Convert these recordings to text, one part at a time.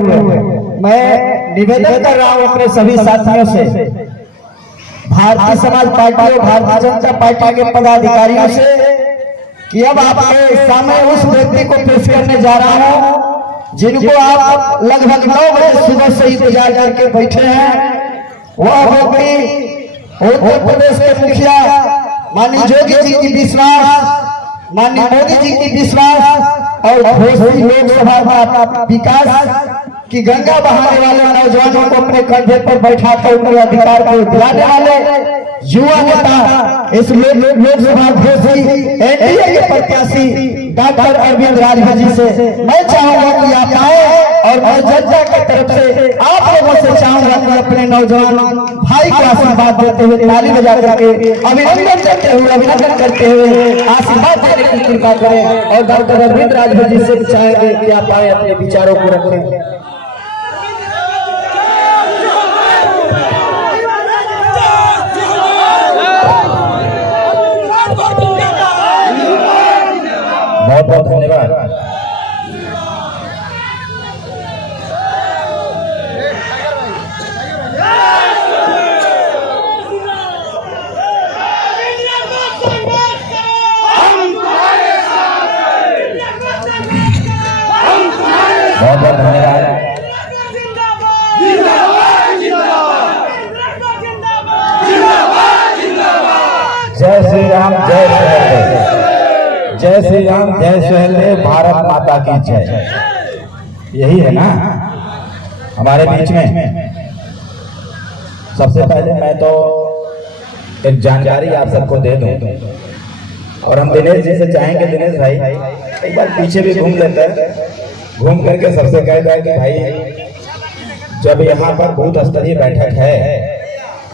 हुए मैं निवेदन कर रहा हूँ अपने सभी साथियों से, भारतीय समाज पार्टी और भारतीय जनता पार्टी के पदाधिकारियों से, कि अब आपके सामने उस व्यक्ति को पेश करने जा रहा हूँ जिनको आप लगभग 9 बजे सुबह से इंतजार करके बैठे हैं। वह व्यक्ति उत्तर प्रदेश के मुखिया माननीय योगी जी की विश्वास, माननीय मोदी जी की विश्वास और घोषी लोकसभा का विकास की गंगा बहाने वाले नौजवानों को अपने कंधे पर बैठाकर उनके अधिकार को दिलाने वाले युवा नेता इस लोकसभा घोषी एनडीए के प्रत्याशी डॉक्टर अरविंद राजभर जी से मैं चाहूंगा कि आप आए और मैं जनता की तरफ से आप लोगों से चाहूंगा कि अपने नौजवान भाई को आशीर्वाद देते हुए ताली बजा करके अभिनंदन करते हुए आशीर्वाद देने की कृपा करें और डॉक्टर अरविंद राजभर जी से चाहेंगे कि आप आए अपने विचारों को रखें। बहुत बहुत धन्यवाद। बहुत बहुत धन्यवाद। जय श्री राम, जय श्री जय श्री राम, जय श्री भारत माता की जय। यही है ना हमारे बीच में। सबसे पहले मैं तो एक जानकारी आप सबको दे दूं और हम दिनेश जी से चाहेंगे, दिनेश भाई एक बार पीछे भी घूम लेते हैं, घूम करके सबसे कह जाए कि भाई जब यहाँ पर बूथ स्तरीय बैठक है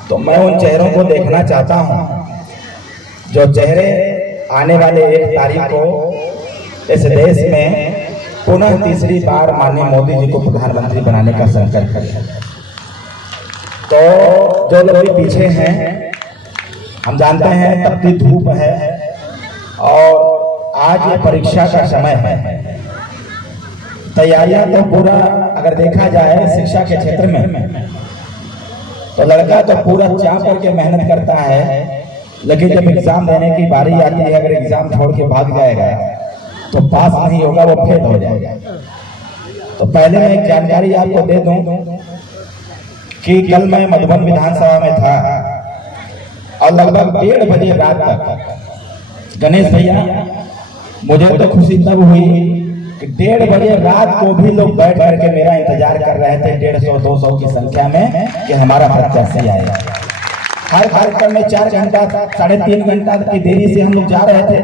तो मैं उन चेहरों को देखना चाहता हूँ जो चेहरे आने वाले 1 तारीख को इस देश में पुनः तीसरी बार माननीय मोदी जी को प्रधानमंत्री बनाने का संकल्प करें। तो जो लोग पीछे हैं, हम जानते हैं तपती धूप है और आज ये परीक्षा का समय है। तैयारियां तो पूरा अगर देखा जाए शिक्षा के क्षेत्र में तो लड़का तो पूरा चाह करके मेहनत करता है, लेकिन जब एग्जाम देने की बारी आती है अगर एग्जाम छोड़ के भाग जाएगा तो पास नहीं होगा, वो फेल हो जाएगा। तो पहले मैं एक जानकारी आपको दे दूं कि कल मैं मधुबन विधानसभा में था और लगभग 1:30 बजे रात तक गणेश भैया मुझे तो खुशी तब हुई कि 1:30 बजे रात को भी लोग बैठ करके मेरा इंतजार कर रहे थे 150-200 की संख्या में कि हमारा प्रत्याशी आएगा। हर कार्यक्रम में 4 घंटा 3.5 घंटा की देरी से हम लोग जा रहे थे,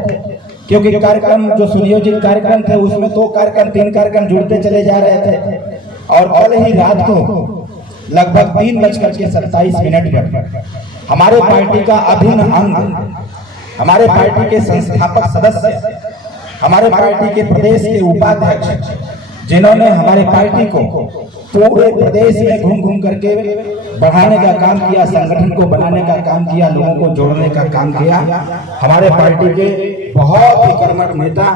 क्योंकि कार्यक्रम जो सुनियोजित कार्यक्रम थे उसमें 2 कार्यक्रम 3 कार्यक्रम जुड़ते चले जा रहे थे। और कल ही रात को लगभग 3:27 पर हमारे पार्टी का अभिन्न अंग, हमारे पार्टी के संस्थापक सदस्य, हमारे पार्टी के प्रदेश के उपाध्यक्ष, जिन्होंने हमारे पार्टी को पूरे प्रदेश में घूम घूम करके बढ़ाने का काम किया, संगठन को बनाने का काम किया, लोगों को जोड़ने का काम किया, हमारे पार्टी के बहुत ही कर्मठ नेता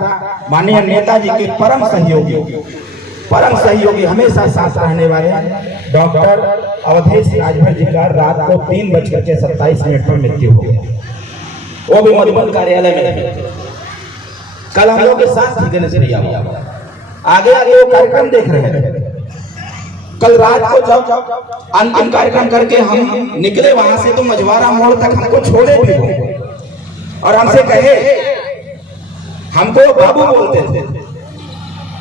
माननीय नेताजी के परम सहयोगी हमेशा साथ रहने वाले डॉक्टर अवधेश राजभर जी का रात को 3:27 पर मृत्यु हो गया। वो भी मधुबन कार्यालय में। कल हम लोग के साथ थी गणेश भैया, आगे आगे वो कार्यक्रम देख रहे थे। कल रात को जब अंतिम कार्यक्रम करके हम निकले वहां से तो मझवारा मोड़ तक हमको छोड़े भी और हमसे कहे, हमको बाबू बोलते थे,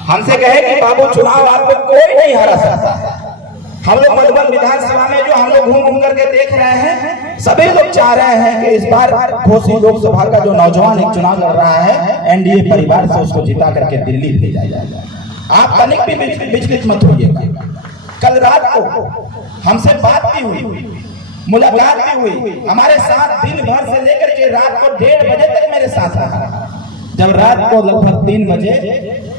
हमसे कहे कि बाबू चुनाव आपको कोई नहीं हरा सकता। हम लोग मधुबन विधानसभा में जो हम लोग घूम घूम करके देख रहे हैं, सभी लोग चाह रहे हैं कि इस बार घोषी लोकसभा का जो नौजवान एक चुनाव लड़ रहा है एनडीए परिवार से, उसको जिता करके दिल्ली भेजा जाए। आप तनिक भी विचलित मत होइएगा। कल रात को हमसे बात भी हुई, मुलाकात भी हुई, हमारे साथ दिन भर से लेकर के रात को 1:30 बजे तक मेरे साथ रहा। जब रात को लगभग 3 बजे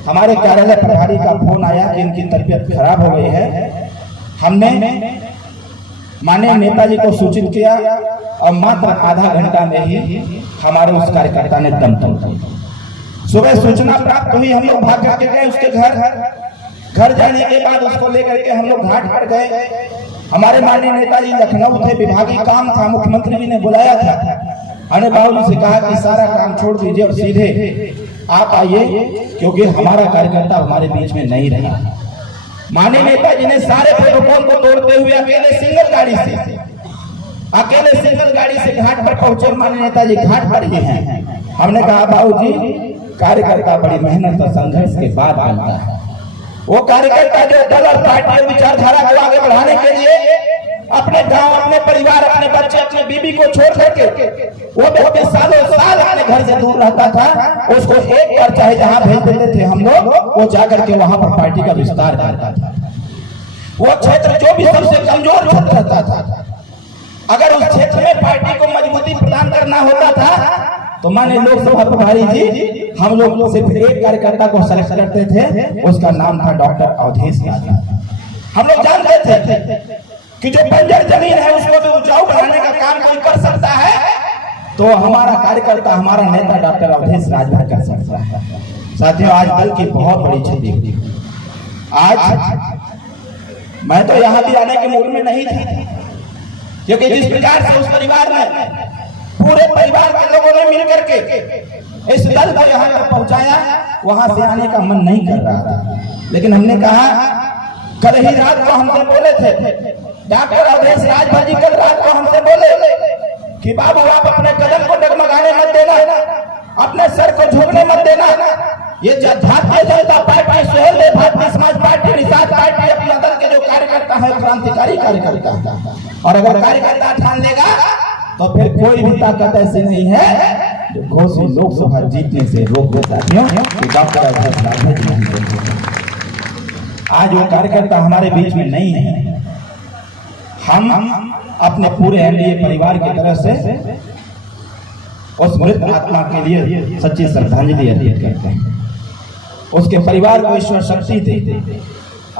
हमारे कार्यालय प्रभारी का फोन आया कि इनकी तबीयत खराब हो गई है, हमने माननीय नेताजी को सूचित किया और मात्र आधा घंटा में ही हमारे उस कार्यकर्ता ने दम तोड़ दिया। सुबह सूचना प्राप्त हुई, हम लोग भाग करके गए उसके घर। घर जाने के बाद उसको लेकर के हम लोग घाट पर गए। हमारे माननीय नेताजी लखनऊ थे, विभागीय काम था, मुख्यमंत्री जी ने बुलाया था। हमने बाबू जी से कहा कि सारा काम छोड़ दीजिए और सीधे आप आइए, क्योंकि हमारा कार्यकर्ता हमारे बीच में नहीं रहा। माननीय नेताजी ने सारे प्रोटोकॉल को तोड़ते हुए अकेले सिंगल गाड़ी से घाट पर पहुंचे। माननीय नेताजी घाट पर ही हैं। हमने कहा बाबूजी, कार्यकर्ता बड़ी मेहनत और संघर्ष के बाद बनता है। वो कार्यकर्ता जो दल और पार्टी और विचारधारा को आगे बढ़ाने के लिए अपने गांव, अपने परिवार, अपने बच्चे, अपने बीबी को छोड़ करके वो व्यक्ति सालों साल अपने घर से दूर रहता था, उसको एक बार चाहे जहां भेज देते थे हम लोग, वो जाकर के वहां पर पार्टी का विस्तार करता था। वो क्षेत्र जो भी सबसे कमजोर क्षेत्र रहता था, अगर उस क्षेत्र में पार्टी को मजबूती प्रदान करना होता था तो माने लोकसभा प्रभारी जी हम लोग सिर्फ एक कार्यकर्ता को सेलेक्ट करते थे, उसका नाम था डॉक्टर अवधेश यादव। हम लोग जानते थे कि जो बंजर जमीन है उसको भी उपजाऊ बनाने का काम कोई कर सकता है, तो हमारा कार्यकर्ता, हमारा नेता डॉक्टर अवधेश राजभर कर सकता है। साथियों, आज दल की बहुत बड़ी क्षति। आज मैं तो यहाँ भी आने के मूड में नहीं थी, क्योंकि जिस प्रकार से उस परिवार में पूरे परिवार के लोगों ने मिलकर के इस दल को यहाँ तक पहुंचाया, वहां से आने का मन नहीं कर रहा था। लेकिन हमने कहा, कल ही रात को हमसे बोले थे डॉक्टर अवधेश राजभर जी, कल रात को हमसे बोले कि बाबू आप अपने कदम को डगमगाने मत देना, अपने सर को झुकने मत देना। ये Bharatiya Janata party, Suhel Dev Bharatiya Samaj party, Nishad party अपना दल के जो कार्यकर्ता है क्रांतिकारी कार्यकर्ता, और अगर कार्यकर्ता ठान लेगा तो फिर कोई भी ताकत ऐसी नहीं है जो घोसी लोकसभा जीतने से रोक दे। साथियों, डॉक्टर अवधेश राजभर जी नहीं बोलते। आज वो कार्यकर्ता हमारे बीच में नहीं है। हम अपने पूरे एनडीए परिवार की तरफ से उस मृत आत्मा के लिए सच्ची श्रद्धांजलि अर्पित करते हैं। उसके परिवार को ईश्वर शक्ति दे।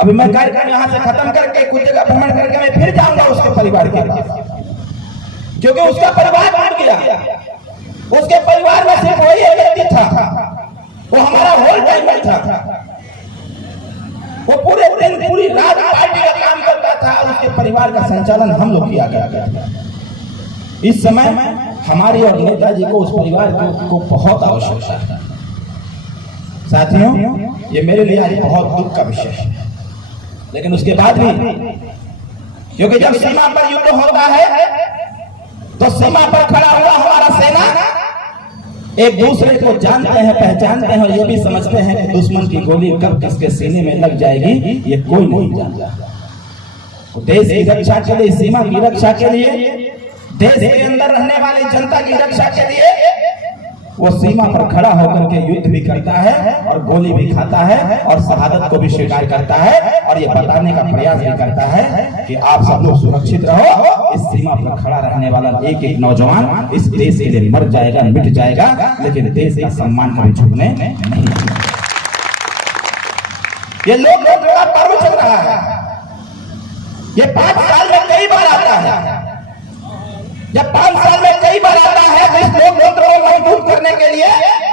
अभी मैं कार्यक्रम यहाँ से खत्म करके कुछ जगह भ्रमण करके मैं फिर जाऊंगा उसके परिवार के पास, क्योंकि उसका परिवार टूट गया। उसके परिवार में सिर्फ वही एक व्यक्ति था, वो हमारा होल टाइमर था। वो पूरे दिन पूरी रात पार्टी का काम करता था और उसके परिवार का संचालन हम लोग किया करते थे। इस समय हमारी और नेताजी को उस परिवार को बहुत आवश्यकता है। साथियों, ये मेरे लिए आज बहुत दुख का विषय है, लेकिन उसके बाद भी, क्योंकि जब सीमा पर युद्ध होता है तो सीमा पर खड़ा हुआ हमारा सेना एक दूसरे को जानते हैं, पहचानते हैं और ये भी समझते हैं कि दुश्मन की गोली कब किसके सीने में लग जाएगी ये कोई नहीं जानता। देश की रक्षा के लिए, सीमा की रक्षा के लिए, देश के अंदर रहने वाली जनता की रक्षा के लिए वो सीमा पर खड़ा होकर के युद्ध भी करता है और गोली भी खाता है और शहादत को भी स्वीकार करता है और ये बताने का प्रयास भी करता है कि आप सब लोग सुरक्षित रहो। इस सीमा पर खड़ा रहने वाला एक एक नौजवान इस देश के लिए मर जाएगा, मिट जाएगा, लेकिन देश का सम्मान कभी झुकने नहीं। ये लोकतंत्र का पर्व चल रहा है। ये 5 साल में कई बार आता है। जब 5 साल में कई बार आता है तो इस लोकतंत्र को मजबूत करने के लिए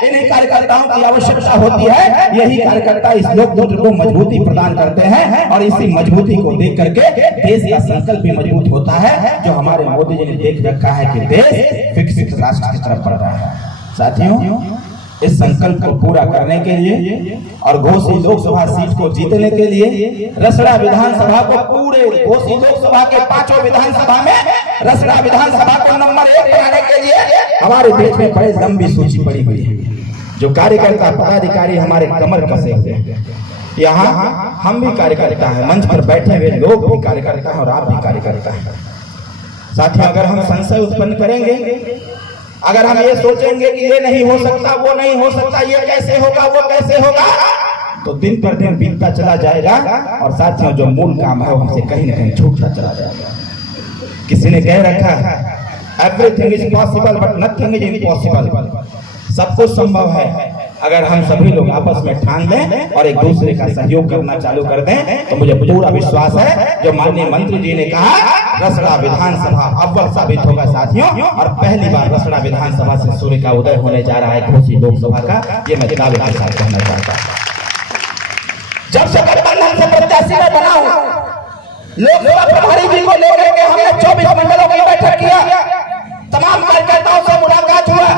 इन्हीं कार्यकर्ताओं की आवश्यकता होती है। यही कार्यकर्ता इस लोकतंत्र को मजबूती प्रदान करते हैं और इसी मजबूती को देख करके देश का संकल्प भी मजबूत होता है, जो हमारे मोदी जी ने देख रखा है कि देश विकसित राष्ट्र की तरफ बढ़ रहा है। साथियों, इस संकल्प को पूरा करने के लिए और घोसी लोकसभा सीट को जीतने के लिए रसड़ा विधानसभा को, पूरे घोसी लोकसभा के 5 विधानसभा में रसड़ा विधानसभा को नंबर 1 बनाने के लिए हमारे देश में बड़ी लंबी सूची पड़ी हुई है। जो कार्यकर्ता पदाधिकारी हमारे कमर कसे हुए हैं, यहाँ हम भी कार्यकर्ता हैं, मंच पर बैठे हुए लोग भी कार्यकर्ता हैं और आप भी कार्यकर्ता हैं। साथियों, अगर हम संशय उत्पन्न करेंगे, अगर हम ये सोचेंगे कि ये नहीं हो सकता, वो नहीं हो सकता, ये कैसे होगा, वो कैसे होगा, तो दिन पर दिन बीतता चला जाएगा और साथियों जो मूल काम है वो हमसे कहीं ना कहीं छूटता चला जाएगा। किसी ने कह रखा है, everything is possible but nothing is impossible. सब कुछ संभव है अगर हम सभी लोग आपस में ठान लें और एक दूसरे का सहयोग करना चालू कर दें। तो मुझे पूरा विश्वास है जो माननीय मंत्री जी ने कहा, रसड़ा विधानसभा अव्वल साबित होगा साथियों, और पहली बार रसड़ा विधानसभा से सूर्य का उदय होने जा रहा है घोसी लोकसभा का। ये मैं दावे के साथ कहना चाहता हूँ। जब से गठबंधन प्रत्याशी मैं बना हूं। लोकसभा प्रभारी जी को लेकर के हमने 24 मंडलों की बैठक किया, तमाम कार्यकर्ताओं से मुलाकात हुआ।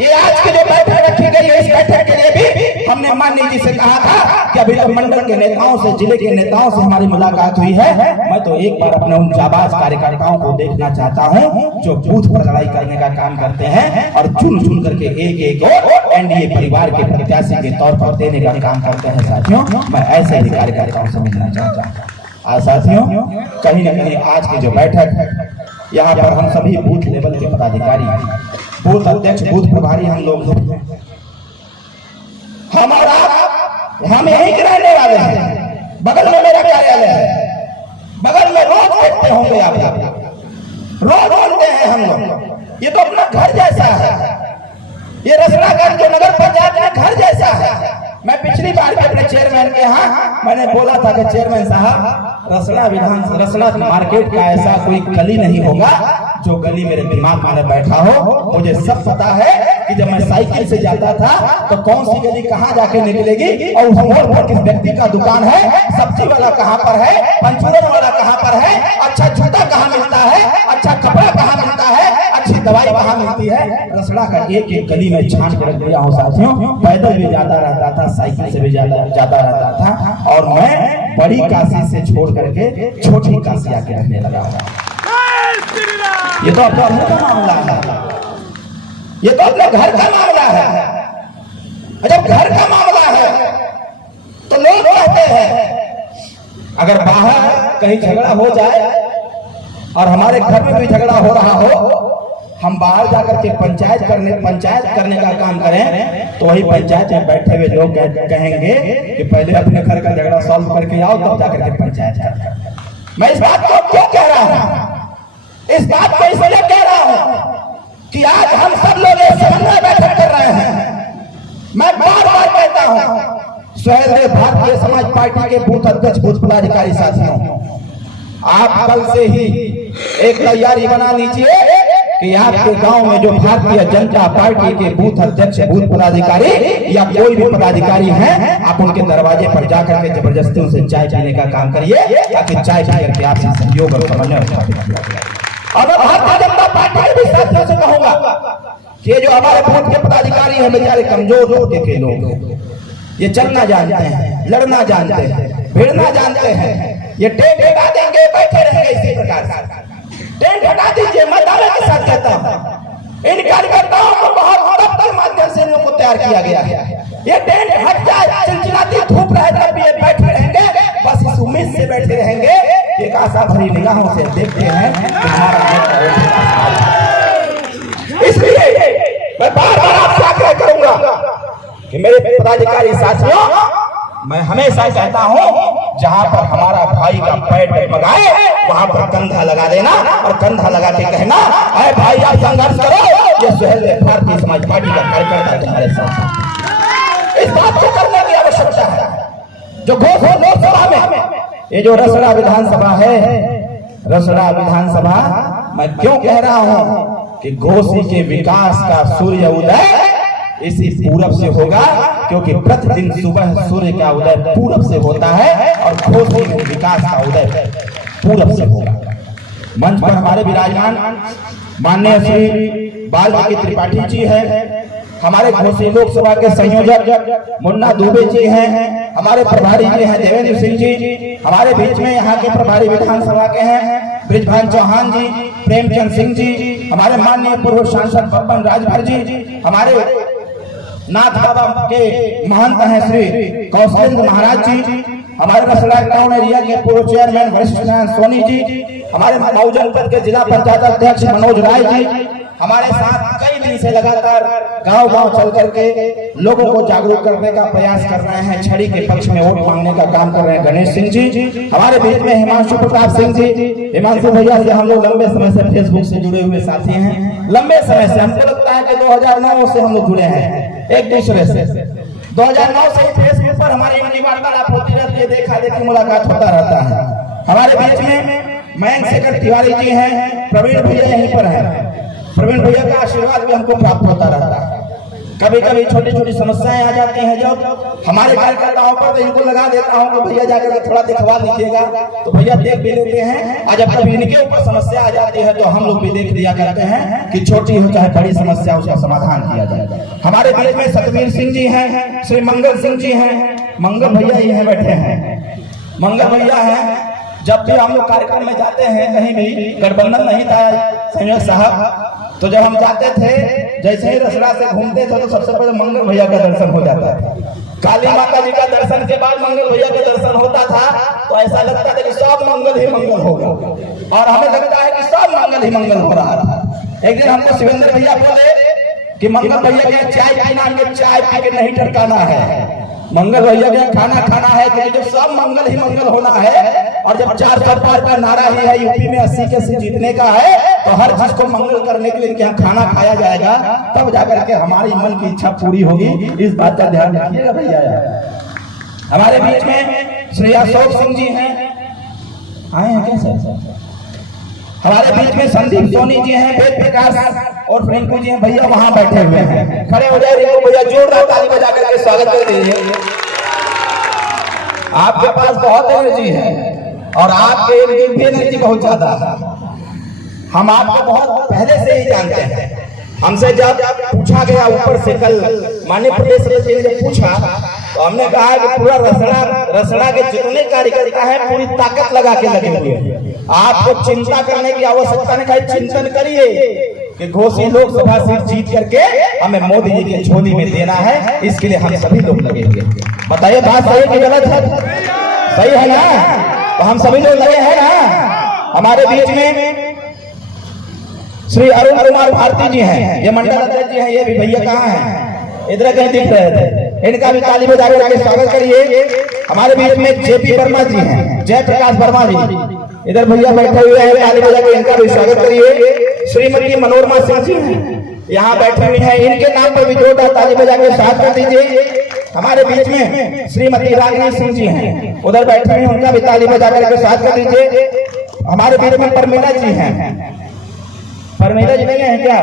ये आज की जो बैठक रखी गई है, इस बैठक के लिए भी हमने माननीय जी से कहा था कि अभी तक मंडल के नेताओं से, जिले के नेताओं से हमारी मुलाकात हुई है। मैं तो एक बार अपने उन जाबाज कार्यकर्ताओं को देखना चाहता हूं जो बूथ पर लड़ाई करने का काम करते हैं और चुन चुन करके एक एक एनडीए परिवार के प्रत्याशी के तौर पर देने का काम करते हैं। साथियों, मैं ऐसे ही कार्यकर्ताओं से मिलना चाहता हूँ। आज साथियों, कहीं न कहीं आज की जो बैठक है, यहाँ पर हम सभी बूथ लेवल के पदाधिकारी, बूथ अध्यक्ष, बूथ प्रभारी हम लोग हैं। हम यहीं के रहने वाले हैं। बगल में मेरा कार्यालय है, बगल में रोज देखते होंगे आप, रोज बोलते हैं हम लोग। ये तो अपना घर जैसा है, ये रसड़ागंज जो नगर पंचायत में घर जैसा है। मैं पिछली बार भी अपने चेयरमैन के यहाँ मैंने बोला था कि चेयरमैन साहब, रसड़ा मार्केट का ऐसा कोई गली नहीं होगा जो गली मेरे दिमाग में बैठा हो। मुझे सब पता है कि जब मैं साइकिल से जाता था तो कौन सी गली कहाँ जाके निकलेगी और उस मोड़ पर किस व्यक्ति का दुकान है, सब्जी वाला कहाँ पर है, पंचूरन वाला कहाँ पर है, अच्छा जूता कहाँ मिलता है, अच्छा कपड़ा कहाँ मिलता है, अच्छी दवाई कहाँ मिलती है। रसड़ा का एक एक गली में छान के रख दिया हूँ साथियों। पैदल भी जाता रहता था, साइकिल से भी जाता रहता था, और मैं बड़ी काशी से छोड़ करके छोटी काशी आके रहने लगा हूँ। ये तो अपने घर का मामला है, ये तो अपने घर का मामला है। जब घर का मामला है तो लोग कहते हैं अगर बाहर कहीं झगड़ा हो जाए और हमारे घर में भी झगड़ा हो रहा हो, हम बाहर जाकर के पंचायत करने का काम करें तो वही पंचायत में बैठे हुए लोग कहेंगे कि पहले अपने घर का झगड़ा सॉल्व करके आओ, तब जाकर के पंचायत कर। मैं इस बात को क्यों कह रहा हूं? इस बात को इसलिए कह रहा हूं कि आज हम सब लोग एक समन्वय बैठक कर रहे हैं। मैं बार बार कहता हूं, स्वयं भारतीय समाज पार्टी के बूथ अध्यक्ष, बूथ पदाधिकारी साथियों, आप कल से ही एक तैयारी बना लीजिए कि आपके गांव में जो भारतीय जनता पार्टी के बूथ अध्यक्ष, बूथ पदाधिकारी या कोई भी पदाधिकारी हैं, आप उनके दरवाजे पर जाकर के जबरदस्ती उनसे चाय पीने का काम करिए, ताकि चाय पी करके आपसे सहयोग और समन्वय स्थापित किया जाए। और मैं भारतीय जनता पार्टी के भी साथियों से कहूंगा कि ये जो हमारे बूथ के पदाधिकारी हैं, बेचारे कमजोर होते के लोग, ये चलना जानते हैं, लड़ना जानते हैं, भिड़ना जानते हैं। ये टेंट हटा देंगे, बैठे रहेंगे इसी प्रकार से। टेंट हटा दीजिए, मैं दावे के साथ कहता हूं, इन कार्यकर्ताओं को बहुत दफ्तर माध्यम से इनको तैयार किया गया है। ये टेंट हट जाए, चिलचिलाती धूप रहे तब ये बैठे रहेंगे, बस इस उम्मीद से बैठे रहेंगे कि एक आशा भरी निगाहों से देखते हैं इसलिए मैं बार बार आपसे आग्रह करूंगा कि मेरे पदाधिकारी साथियों, मैं हमेशा कहता हूं, जहां पर हमारा भाई का पैर डगमगाए वहां पर कंधा लगा देना और कंधा लगा के कहना, अरे भाई आप संघर्ष करो, ये सुहेल भारतीय समाज पार्टी का कार्यकर्ता तुम्हारे साथ। इस बात को करने की आवश्यकता है। जो घोषणा लोकसभा में, ये जो रसड़ा विधानसभा है, रसड़ा विधानसभा, मैं क्यों कह रहा हूं कि घोसी के विकास का सूर्य उदय इसी पूरब से होगा, क्योंकि प्रतिदिन सुबह सूर्य का उदय पूरब से होता है और घोसी के विकास का उदय पूरब से होगा। मंच पर हमारे विराजमान माननीय श्री बालवाकी त्रिपाठी जी हैं, हमारे घोसी लोकसभा के संयोजक मुन्ना दुबे जी हैं, हमारे प्रभारी जी हैं देवेंद्र सिंह जी, हमारे बीच में यहाँ के प्रभारी विधानसभा के हैं ब्रिजभान चौहान जी, प्रेमचंद सिंह जी, हमारे माननीय पूर्व सांसद बब्बन राजभर जी, हमारे नाथ बाबा के महंत हैं श्री कौशलेंद्र महाराज जी, हमारे रसड़ा टाउन एरिया के पूर्व चेयरमैन वरिष्ठ सोनी जी, हमारे मऊ जनपद के जिला पंचायत अध्यक्ष मनोज राय जी, हमारे साथ कई दिन से लगातार गांव-गांव चल करके लोगों को जागरूक करने का प्रयास कर रहे हैं, छड़ी के पक्ष में वोट मांगने का काम कर रहे हैं गणेश सिंह जी, हमारे बीच में हिमांशु प्रताप सिंह जी। हिमांशु भैया से हम लोग लंबे समय से फेसबुक से जुड़े हुए साथी हैं, लंबे समय से, हमको लगता है कि 2009 से हम लोग जुड़े हैं एक दूसरे से। 2009 से फेसबुक पर हमारी वार्तालाप होती रहती है, देखा देखी मुलाकात होता रहता है। हमारे बीच में मयंक शेखर तिवारी जी हैं, प्रवीण भैया यहीं पर हैं, प्रवीण भैया का आशीर्वाद भी हमको प्राप्त होता रहता है। कभी कभी छोटी छोटी समस्याएं आ जाती हैं जब हमारे कार्यकर्ताओं पर, तो इनको लगा देता हूं कि भैया जाकर थोड़ा दिखवा दीजिएगा, तो भैया देख भी लेते हैं। और जब कभी इनके ऊपर समस्या आ जाती है तो हम लोग भी देख लिया करते हैं कि छोटी हो चाहे बड़ी समस्या उसका समाधान किया जाए। हमारे बीच में सतवीर सिंह जी हैं, श्री मंगल सिंह जी हैं, मंगल भैया ये है बैठे हैं, मंगल भैया हैं। जब भी हम लोग कार्यक्रम में जाते हैं, कहीं भी गठबंधन नहीं था संजय साहब, तो जब हम जाते थे, जैसे ही रसड़ा से घूमते थे तो सबसे पहले मंगल भैया का दर्शन हो जाता था। काली माता जी का दर्शन के बाद मंगल भैया का दर्शन होता था, तो ऐसा लगता था कि सब मंगल ही मंगल होगा, और हमें लगता है कि सब मंगल ही मंगल हो रहा था। एक दिन हमको शिवेंद्र भैया बोले कि मंगल भैया के चाय पीना है, चाय पी के नहीं टरकाना है, मंगल भैया के खाना खाना है, क्योंकि जो सब मंगल ही मंगल होना है। और जब 400 पार का नारा ही है, यूपी में 80 के सीट जीतने का है, तो हर चीज को मंगल करने के लिए क्या खाना खाया जाएगा, तब जाकर के हमारी मन की इच्छा पूरी होगी। इस बात का ध्यान रखिएगा भैया। हमारे बीच में श्री अशोक सिंह जी हैं, आए हैं क्या सर? हमारे बीच में संदीप सोनी जी हैं, वेद प्रकाश और प्रिंकू जी हैं, भैया वहां बैठे हुए हैं। खड़े हो जाए भैया, जोरदार ताली बजा करके स्वागत कर दीजिए। आपके पास बहुत एनर्जी है और आपके एनर्जी बहुत ज्यादा है। हम आपको बहुत पहले से ही जानते हैं। हमसे जब पूछा गया ऊपर से, कल माननीय प्रदेश अध्यक्ष ने पूछा, तो हमने कहा कि पूरा रसड़ा के जितने कार्यकर्ता है पूरी ताकत लगा के लगे हुए हैं। आपको चिंता करने की आवश्यकता नहीं, चिंतन करिए कि घोसी लोकसभा सीट जीत करके हमें मोदी जी के झोली में देना है, इसके लिए हम सभी लोग लगे हुए। बताइए बात सही कि गलत है? सही है ना? तो हम सभी लोग लगे हैं ना। हमारे बीच में श्री अरुण कुमार भारती जी हैं, ये मंडल अध्यक्ष जी हैं, ये भी भैया कहाँ हैं? इधर कहीं दिख रहे थे, इनका भी ताली बजा के स्वागत करिए। हमारे बीच में जेपी वर्मा जी हैं, जयप्रकाश वर्मा जी, इधर भैया बैठे हुए हैं, ताली बजा के इनका भी स्वागत करिए। श्रीमती मनोरमा सिंह जी हैं, यहाँ बैठी हुई हैं, इनके नाम पर भी जोरदार ताली बजा के स्वागत कर दीजिए। हमारे बीच में श्रीमती रागिनी सिंह जी हैं, उधर बैठे हुए, उनका भी ताली बजा करके स्वागत कर दीजिए। हमारे बीच में परमीला जी हैं, परमीला जी नहीं है क्या?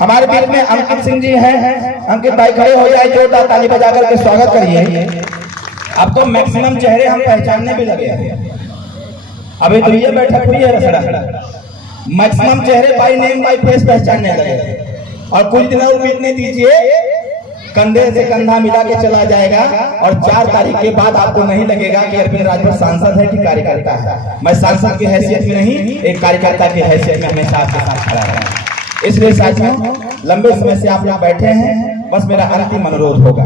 हमारे बीच में अंकित सिंह जी हैं, अंकित भाई खड़े हो जाए, जोरदार ताली बजा करके स्वागत करिए। अब तो मैक्सिमम चेहरे हम पहचानने भी लगे हैं। अभी तो ये बैठक हुई है रसड़ा, मैक्सिमम चेहरे बाय नेम बाय फेस पहचानने लगे, और कुछ दिन और बीतने दीजिए, कंधे से कंधा मिला के चला जाएगा, और 4 तारीख के बाद आपको नहीं लगेगा कि अरविंद राजभर सांसद है कि कार्यकर्ता है। मैं सांसद की हैसियत में नहीं, एक कार्यकर्ता की हैसियत में हमेशा आपके साथ खड़ा रहा। इसलिए साथियों, लंबे समय से आप लोग बैठे हैं, बस मेरा अंतिम अनुरोध होगा,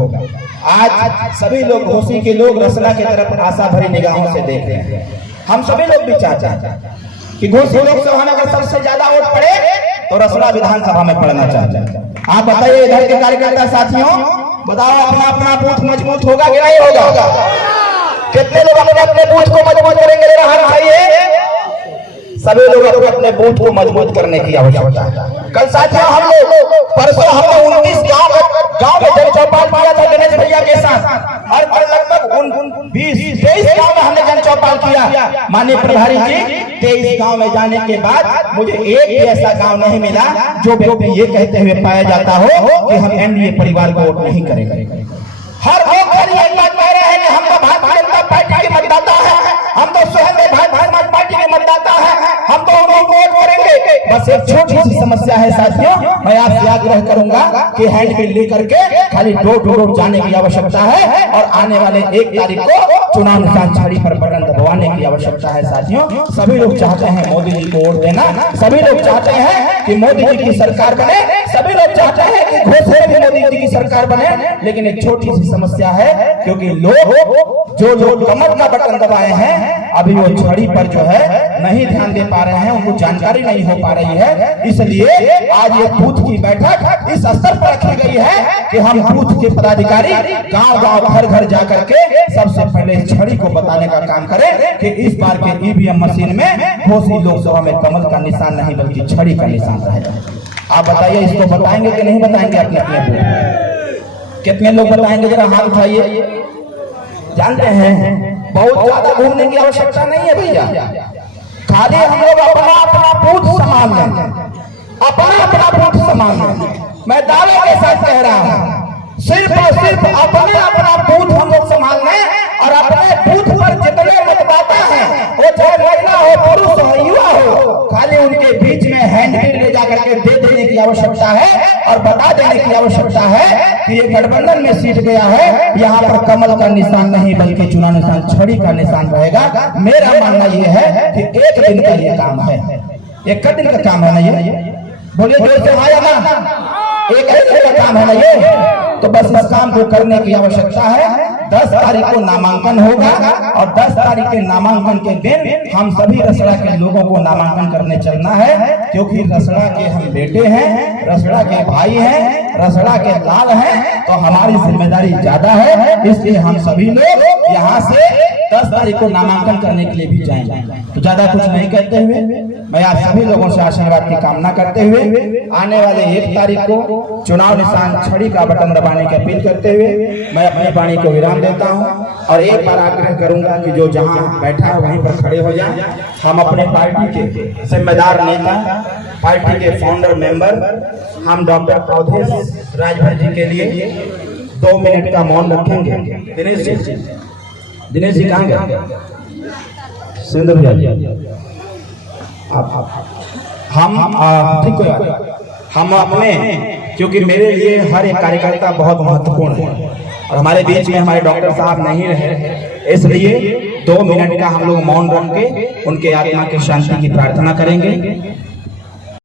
आज सभी लोग, घोसी के लोग रसड़ा की तरफ आशा भरी निगाहों से देख रहे हैं। हम सभी लोग भी चाहते हैं कि घोसी लोकसभा में अगर सबसे ज्यादा वोट पड़े तो रसड़ा विधानसभा में पड़ना चाहते हैं। आप बताइए इधर के कार्यकर्ता साथियों, बताओ अपना अपना बूथ मजबूत होगा कि नहीं होगा? कितने लोग अपने अपने बूथ को मजबूत करेंगे? जरा हाथ उठाइए। सभी लोग अपने अपने बूथ को मजबूत करने की आवश्यकता है। कल साथियों हम लोग परसों हमने 19 गांव में जन चौपाल किया था गणेश भैया के साथ, और लगभग 20-23 गांव में हमने जन चौपाल किया। माननीय प्रभारी जी, 23 गांव में जाने के बाद मुझे एक भी ऐसा गांव नहीं मिला जो व्यक्ति ये कहते हुए पाया जाता हो कि हम एनडीए परिवार को वोट नहीं करेंगे। हर लोग एक बात कह रहे हैं कि हम तो भारतीय जनता पार्टी के मतदाता है, हम तो स्वयं भारतीय समाज पार्टी के मतदाता है, हम तो उनको वोट करेंगे। बस एक छोटी सी समस्या है साथियों, मैं आपसे आग्रह करूंगा कि हैंड बिल लेकर के खाली डोर टू डोर जाने की आवश्यकता है, और आने वाले 1 तारीख को चुनाव निशान छड़ी पर बटन दबाने की आवश्यकता है। साथियों, सभी लोग चाहते हैं मोदी जी को वोट देना, सभी लोग चाहते हैं कि मोदी जी की सरकार बने, सभी लोग चाहते हैं कि घोषणा भी मोदी जी की सरकार बने। लेकिन एक छोटी सी समस्या है, क्योंकि जो लोग कमर का बटन दबाए हैं, अभी वो छड़ी पर जो है नहीं ध्यान दे पा रहे हैं, उनको जानकारी नहीं हो पा रही है। इसलिए आज ये बूथ की बैठक इस स्तर पर रखी गई है कि हम बूथ के पदाधिकारी गांव-गांव, घर-घर जाकर के सबसे पहले छड़ी को बताने का काम करें कि इस बार के ईवीएम मशीन में घोसी लोकसभा में कमल का निशान नहीं बल्कि छड़ी का निशान रहेगा। आप बताइए, इसको बताएंगे कि नहीं बताएंगे? अपने अपने कितने लोग बताएंगे? जरा हाथ उठाइए। जानते हैं बहुत ज्यादा घूमने की आवश्यकता नहीं है भैया, खाली हम लोग अपना अपना बूथ संभाल लें, अपना अपना बूथ संभाल लें। मैं दावे के साथ कह रहा हूं, सिर्फ और सिर्फ अपना बूथ हम लोग संभालने और अपने बूथ पर जितने मतदाता हैं, वो चाहे महिला हो, पुरुष हो, युवा हो, खाली उनके बीच में हैंडबिल ले जाकर के दे देने की आवश्यकता है और बता देने की आवश्यकता है कि ये गठबंधन में सीट गया है, यहाँ पर कमल का निशान नहीं बल्कि चुनाव निशान छड़ी का निशान रहेगा। मेरा मानना यह है कि एक दिन का ये काम है, एक दिन का काम है ना ये, बोलिए जोर से आया ना, एक दिन का काम है ना ये। तो बस इस काम को करने की आवश्यकता है। 10 तारीख को नामांकन होगा और 10 तारीख के नामांकन के दिन हम सभी रसड़ा के लोगों को नामांकन करने चलना है, क्योंकि रसड़ा के हम बेटे हैं, रसड़ा के भाई हैं, रसड़ा के लाल हैं, तो हमारी जिम्मेदारी ज्यादा है। इसलिए हम सभी लोग यहाँ से 10 तारीख को नामांकन करने के लिए भी जाएंगे। तो ज्यादा कुछ नहीं कहते हुए मैं आप सभी लोगों से आशीर्वाद की कामना करते हुए आने वाले 1 तारीख को चुनाव निशान छड़ी का बटन दबाने की अपील करते हुए मैं अपनी वाणी को विराम देता हूं और एक बार आग्रह करूंगा कि जो जहां बैठा है वहीं पर खड़े हो जाएं। हम अपने पार्टी के जिम्मेदार नेता, पार्टी के फाउंडर मेंबर, हम डॉक्टर अवधेश राजभर जी के लिए 2 मिनट का मौन रखेंगे। दिनेश जी कहाँ गए? सिंधु भैया हम ठीक है, हम अपने, क्योंकि मेरे लिए हर एक कार्यकर्ता बहुत महत्वपूर्ण है और हमारे बीच में हमारे डॉक्टर साहब नहीं रहे, इसलिए 2 मिनट का हम लोग मौन रख के उनके आत्मा की शांति की प्रार्थना करेंगे।